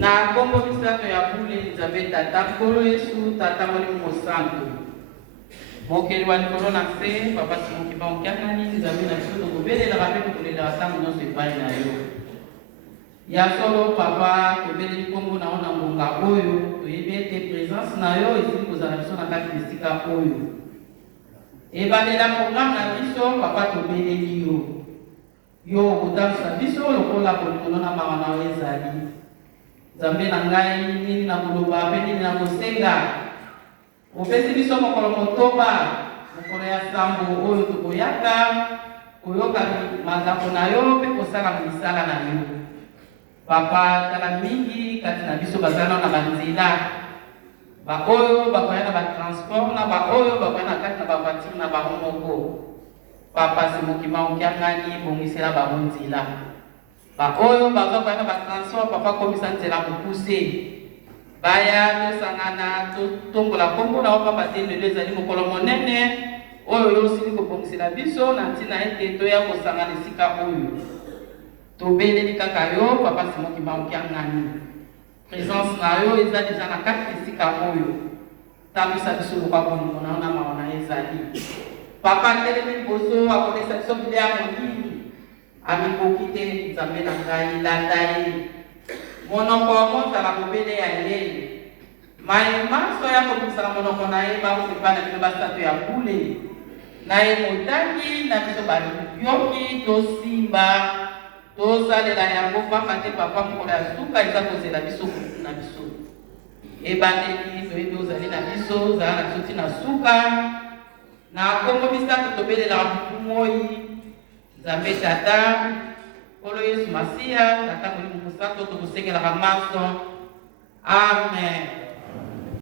Na kombo misato ya bule nzambe tata nkolo Yesu tata molimo mosantu mokeli wa likolo na se papa simoki baonkianani nzambe na biso tokobelelaka mpe tokolelaka ntango nyonso epai na yo ya solo papa tobeleli kombo na yo na ngonga oyo toyebi ete présence na yo ezali kozala biso na kati na esika oyo ebalela programe na biso papa tobeleli yo okotamisa biso lokola bolikono na mawa na yo ezali nzambe na ngai nini na koloba mpe nini na kosenga opesi biso mokolo motoba mokolo ya sambo oyo tokoyaka koyoka makambo na yo mpe kosala misala na yo papa tala mingi kati na biso bazala na banzela baoyo bakoya na batransport na baoyo bakoya na kati na bavatire na bango moko papa simokima okiangani bongisela bango nzela baoyo bakoya na batransport papa komisa nzela mokuse baya tosangana totombola kombo na papa te lelo ezali mokolo monene oyo yo osili kobongisela biso na ntina ete toya kosangana esika oyo tobeleli kaka yo papa simokima okiangani présence na yo eza deja na kati esika oyo tambisa biso lokwa bolingo na yo na mawa na ye ezali papa telemi liboso akolesa biso bile ya molili amikoki te nzambe na ngai landa ye monoko mozala kobele ya ye maso ya kobikisaka monoko na ye bakosepa na bino basato ya bule na ye motangi na biso bayoki tosimba tozalela yango pamba te papa mokolo ya suka eza kozela biso kutu na biso ebandeli toyebi ozali na biso ozala na biso ntina suka na kombo misato tobelelaka butu moi nzambe tata nkolo Yesu masiya tata molimo mosantu tokosengelaka maso amen.